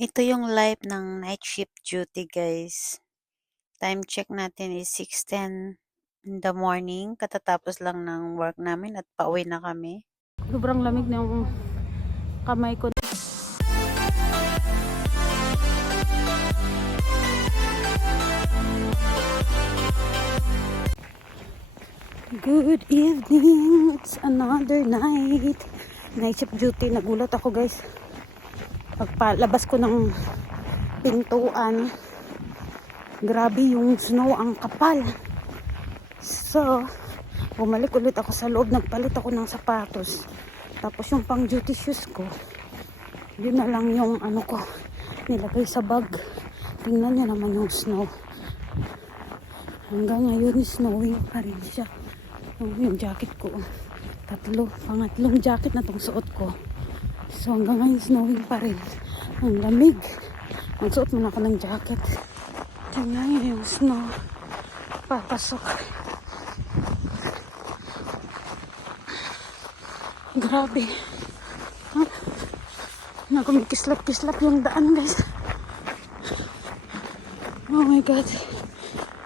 Ito yung life ng night shift duty, guys. Time check natin is 6:10 in the morning. Katatapos lang ng work namin at pauwi na kami. Sobrang lamig ng kamay ko. Good evening. It's another night. Night shift duty. Nagulat ako, guys. Pagpalabas ko ng pintuan, grabe yung snow, ang kapal. So, bumalik ulit ako sa loob. Nagpalit ako ng sapatos. Tapos yung pang duty shoes ko, yun na lang yung ano ko, nilagay sa bag. Tingnan niya naman yung snow. Hanggang ngayon, snowing pa rin siya. Yung jacket ko, pangatlong jacket na tong suot ko. So hanggang ngayon, snowing pa rin. Ang lamig. Magsuot muna ako ng jacket. Tingnan niyo yung snow. Papasok. Grabe. Huh? Nagumikislap-kislap yung daan, guys. Oh my God.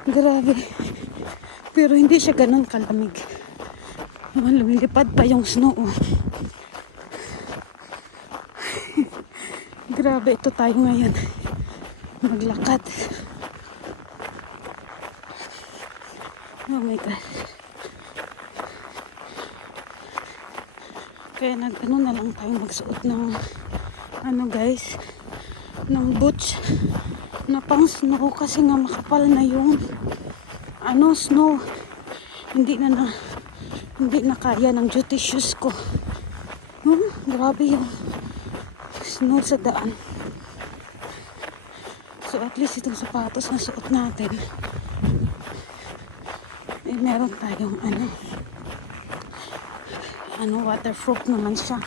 Grabe. Pero hindi siya ganun kalamig. Lumilipad pa yung snow. Grabe, ito tayo ngayon. Maglakad. Oh my God. Kaya nag-ano na lang tayo magsuot ng guys, ng boots na pang snow kasi nga makapal na yung snow. Hindi na kaya ng duty shoes ko. Grabe yung snow sa daan. So at least itong sapatos na suot natin, meron tayong waterproof naman siya.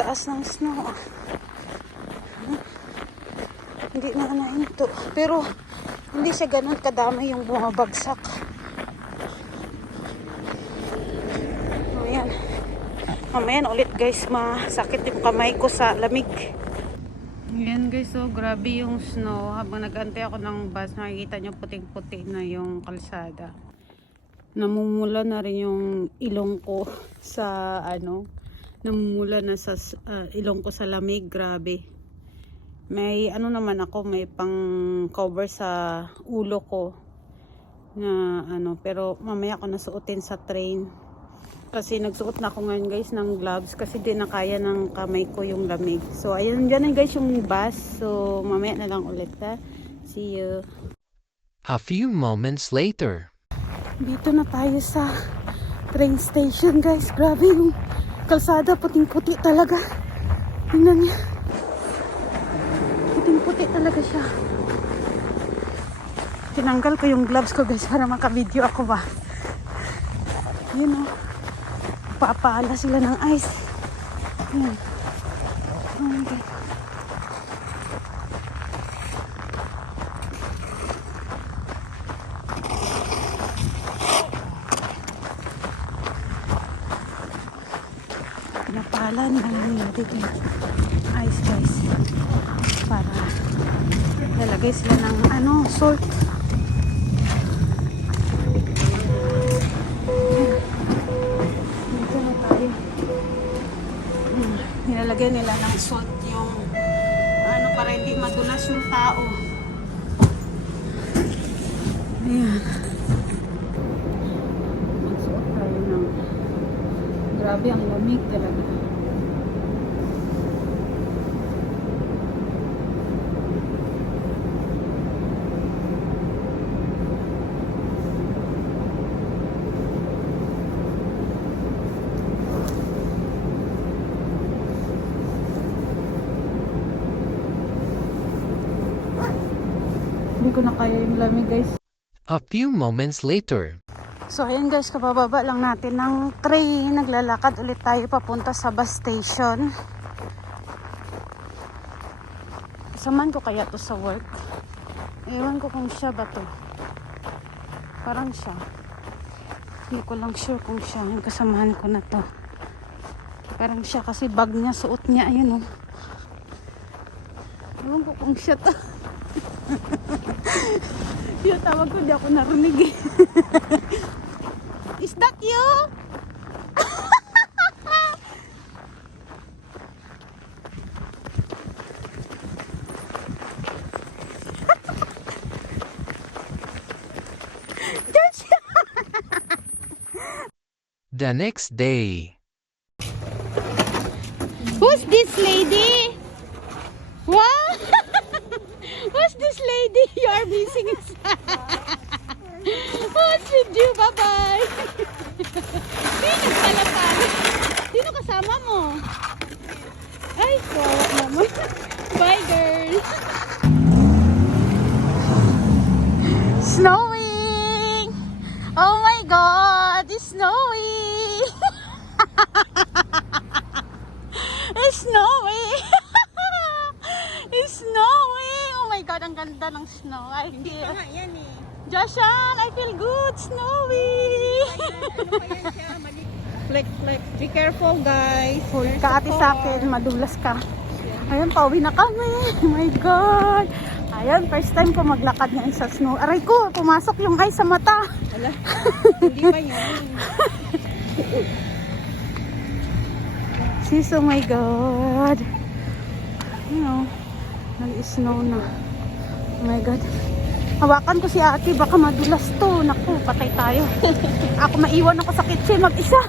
Taas ng snow. Hindi na nahinto. Pero hindi siya ganun kadami yung bumabagsak. Ayan. Mamaya ulit, guys, masakit yung kamay ko sa lamig. Ayan, guys, so grabe yung snow. Habang nag-antay ako ng bus, makikita nyo puting-puti na yung kalsada. Namumula na rin yung ilong ko sa namumula na sa ilong ko sa lamig. Grabe. May naman ako, may pang cover sa ulo ko na pero mamaya ko nasuotin sa train. Kasi nagsuot na ako ngayon, guys, ng gloves kasi di na kaya ng kamay ko yung lamig. So ayun, ganun, guys, yung bus. So mamaya na lang ulit, ha. See you. A few moments later. Dito na tayo sa train station, guys. Grabe yung kalsada, puting-puti talaga. Tingnan niya. Puting-puti talaga siya. Tinanggal ko yung gloves ko, guys, para maka-video ako ba. Yun, papaala sila ng ice. Yun. Oh my God. Napala nila dito yung ice, guys, para lalagay sila ng salt. Dito na tayo. Nilalagay nila ng salt yung para hindi madulas yung tao. Ayan. Magsuot tayo ng grabe, ang lamig talaga. Hindi ko na kaya yung lamig, guys. A few moments later. So ayan, guys, kabababa lang natin ng train. Naglalakad ulit tayo papunta sa bus station. Samahan ko kaya to sa work? Ewan ko kung siya ba to. Parang siya. Hindi ko lang sure kung siya yung kasamahan ko na to. Parang siya kasi bag niya, suot niya. Ayun, oh. Ewan ko kung siya to. Yung tawag ko, di ako narinig eh. Is that you? The next day. Who's this lady? What? Who's this lady? You are missing us. Who's with you? Bye-bye. Sino pala? Sino kasama mo? Ay, kawawa naman. Bye, girl. Snowing! Oh my God! It's snowing! It's snowing! It's snowing! Oh my God, ang ganda ng snow. I feel... Joshan, I feel good! Snowing! Flex, flex. Be careful, guys. Hoy ka ate sa akin, madulas ka. Ayun, pauwi na kami. Oh my God! Ayun, first time ko maglakad ngayon sa snow. Aray ko, pumasok yung ice sa mata. Wala. Hindi pa yun. Sis, oh my God. You know, nag-snow na. Oh my God. Hawakan ko si ate, baka madulas to. Naku, patay tayo. Ako maiwan ako sa kitchen mag-isa.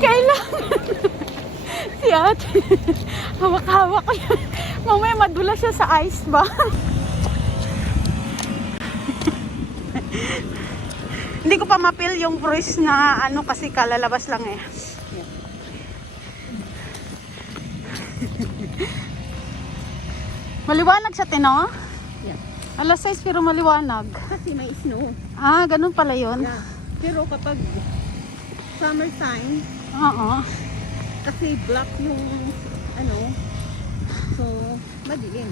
Kailangan. Si ate. Hawak-hawak ko yan. Mamaya madulas siya sa ice ba? Hindi ko pa mapil yung bruise na ano kasi kalalabas lang eh. Maliwanag siya, Tino? Yeah. Alas 6 pero maliwanag. Kasi may snow. Ah, ganun pala yun. Yeah. Pero kapag summertime, Oo. kasi black yung ano, so madilim.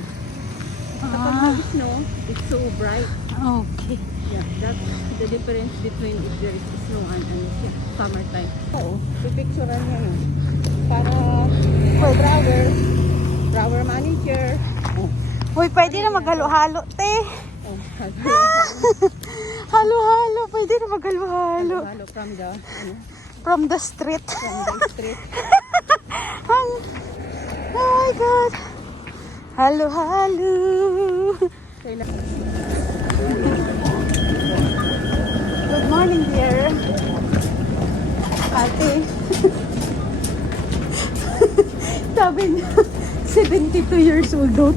Kapag Ah, may snow, it's so bright. okay. Yeah, that's the difference between if there is snow and summertime. Oo, pipicturean niya yun. Para for drawer manager. Uy, pwede na maghalo-halo, te. Oh, Halo-halo, pwede na maghalo-halo. halo from the From the street. street. Oh my God. Halo-halo. Good morning, dear. Ate. Sabi niya, 72 years old daw.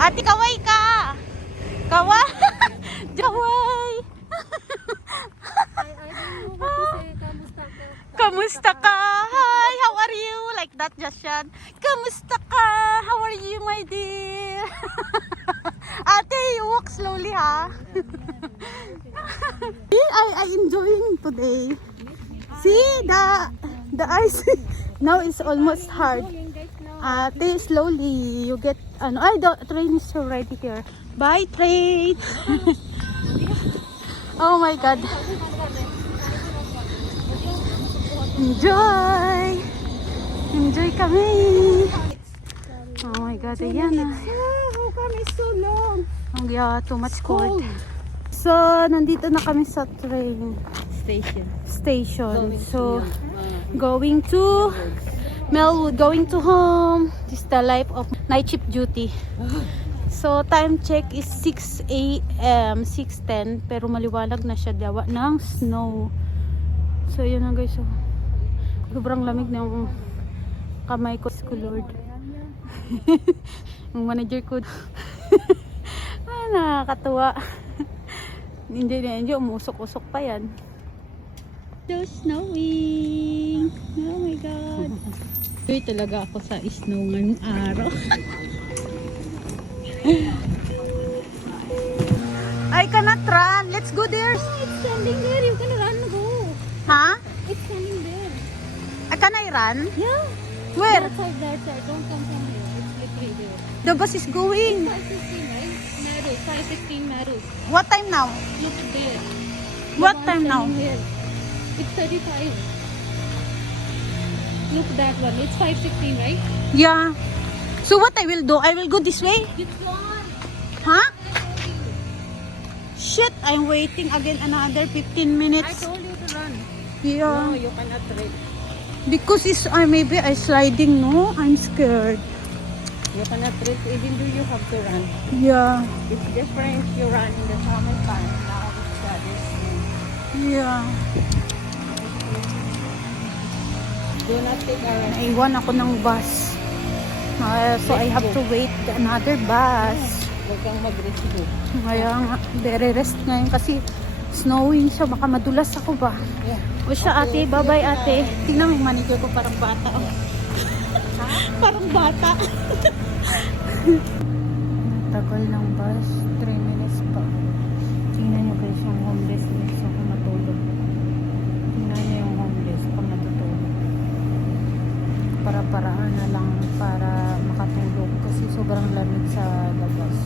Ate, kaway ka! Kaway! Kaway! Kamusta ka? Hi, how are you? Like that, Jashan. Kamusta ka? How are you, my dear? Ate, you walk slowly, ha? I enjoying today. See, the ice now is almost hard. Ate, slowly. You get, the train is already here. Bye, train. Oh my God. Enjoy! Enjoy kami! Oh my God, ayan na. How come it's so long? Oh yeah, too much cold. So, nandito na kami sa train station. So, going to Melwood, going to home. This is the life of night shift duty. So, time check is 6 a.m., 6:10. Pero maliwanag na siya, dawa ng snow. So, yun na guys. So, sobrang lamig na yung kamay ko, Lord. Yung manager ko. Nakakatuwa. Enjoy na enjoy. Umusok-usok pa yan. So snowing. Oh my God. Enjoy talaga ako sa snow ngayong araw. I cannot run. Let's go there. It's standing there. You can run, go. Ha? It's standing there. Can I run? Yeah. Where? That side. Don't come from here. It's slippery there. The bus is going. 5:15, right? Narrow. 5:15 narrow. What time now? Look there. What time now? Here. It's 35. Look that one. It's 516, right? Yeah. So what I will do, I will go this way. This one. Huh? Shit, I'm waiting again another 15 I minutes. told you to run. Yeah. No, you cannot run. Because it's maybe I sliding, no? I'm scared. You cannot run even though you have to run. Yeah. It's different if you run in the summertime. Now it's this. Yeah. Do not take a rest. Naiwan ako ng bus. So I have to wait another bus. Huwag kang mag-rest do. Kaya nga, very rest ngayon kasi snowing siya. Baka madulas ako ba? Yeah. O siya ate, bye-bye ate. Tingnan mo yung manicure ko, parang bata. Oh. Parang bata. Tagal ng bus, 3 minutes pa. Tingnan nyo guys yung homeless guys ako matulog. Tingnan nyo yung homeless pa matutulog. Para-paraan na lang para makatulog kasi sobrang lamig sa labas.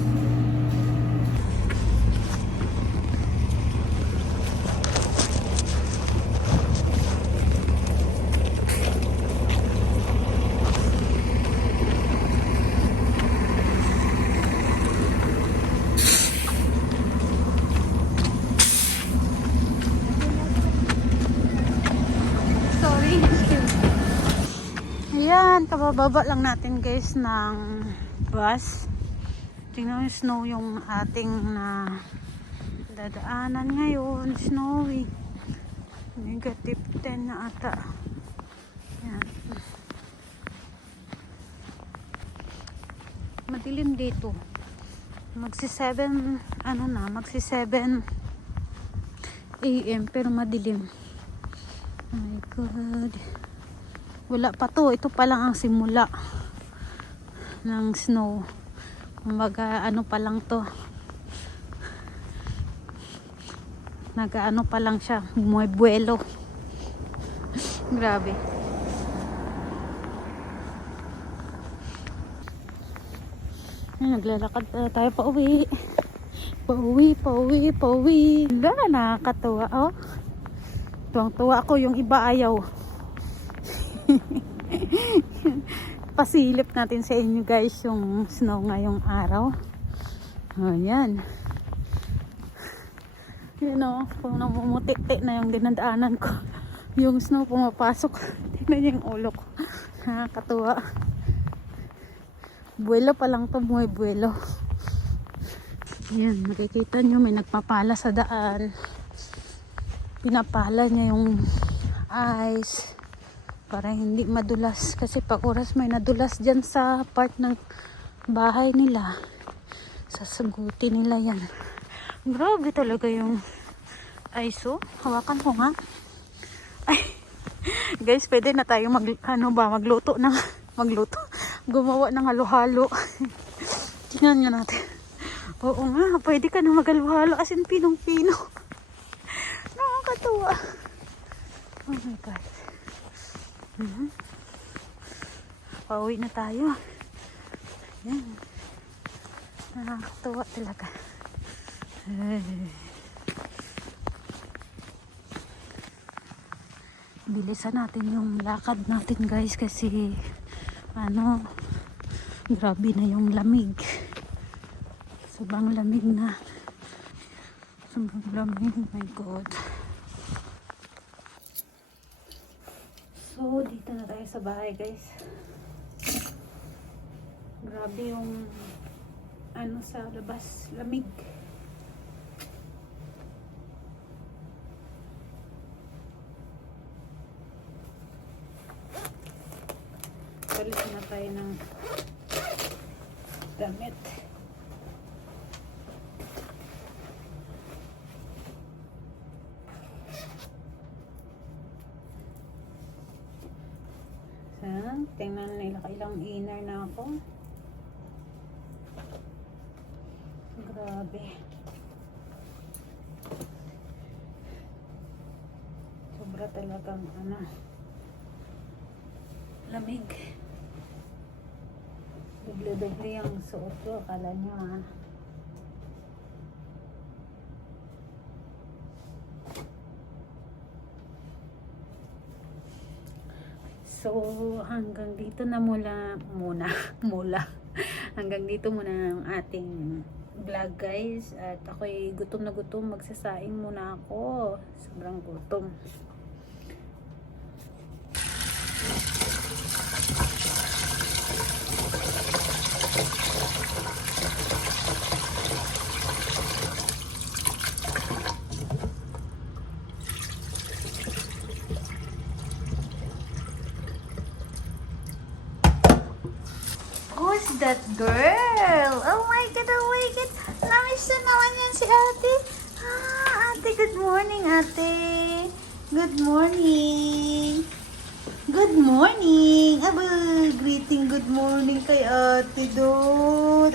Sorry. Ayan, kabababa lang natin guys ng bus. Tingnan yung snow yung ating na dadaanan ngayon. Snowy. Negative 10 na ata. Ayan. Madilim dito. Magsi 7 magsi 7 AM pero madilim. Oh my God. Wala pa to. Ito pa lang ang simula ng snow. Kumbaga, pa lang to. Pa lang siya. Bumuebuelo. Grabe. Ay, naglalakad tayo pa uwi. Pa uwi. Wala, nakakatuwa. Oh. Tuwang-tuwa ako. Yung iba ayaw. Pasilip natin sa inyo guys yung snow ngayong araw. Ayan. Kung namumuti-ti na yung dinadaanan ko, yung snow pumapasok. Tingnan niyo yung ulo ko. Nakakatuwa. Buwelo pa lang to, buwelo. Ayan, nakikita nyo may nagpapala sa daan. Pinapala niya yung ice para hindi madulas kasi pag oras may nadulas dyan sa part ng bahay nila, sasagutin nila yan. Grabe talaga yung ice. Hawakan ko nga. Ay, guys, pwede na tayo magluto gumawa ng halo-halo. Tingnan nyo natin. Oo nga, pwede ka na mag-halo-halo as in pinong-pino. Nakakatuwa. Oh my God. Pauwi na tayo. Yan. Nakakatuwa talaga. Bilisan natin yung lakad natin guys kasi grabe na yung lamig. Sobrang lamig na. Sobrang lamig. Oh my God. So, dito na tayo sa bahay guys. Grabe yung sa labas, lamig. Palitan na tayo ng damit. Tingnan nila kailang inner na ako. Grabe. Sobra talagang lamig. Doble-doble yung suot ko. Akala nyo So, hanggang dito na mula. Hanggang dito muna ang ating vlog guys. At ako'y gutom na gutom. Magsasaing muna ako. Sobrang gutom. Who's that girl? Oh my God, oh my God. Namiss na naman yan si ate. Ate, good morning, ate. Good morning. Good morning. Aba, greeting good morning kay ate, Dot.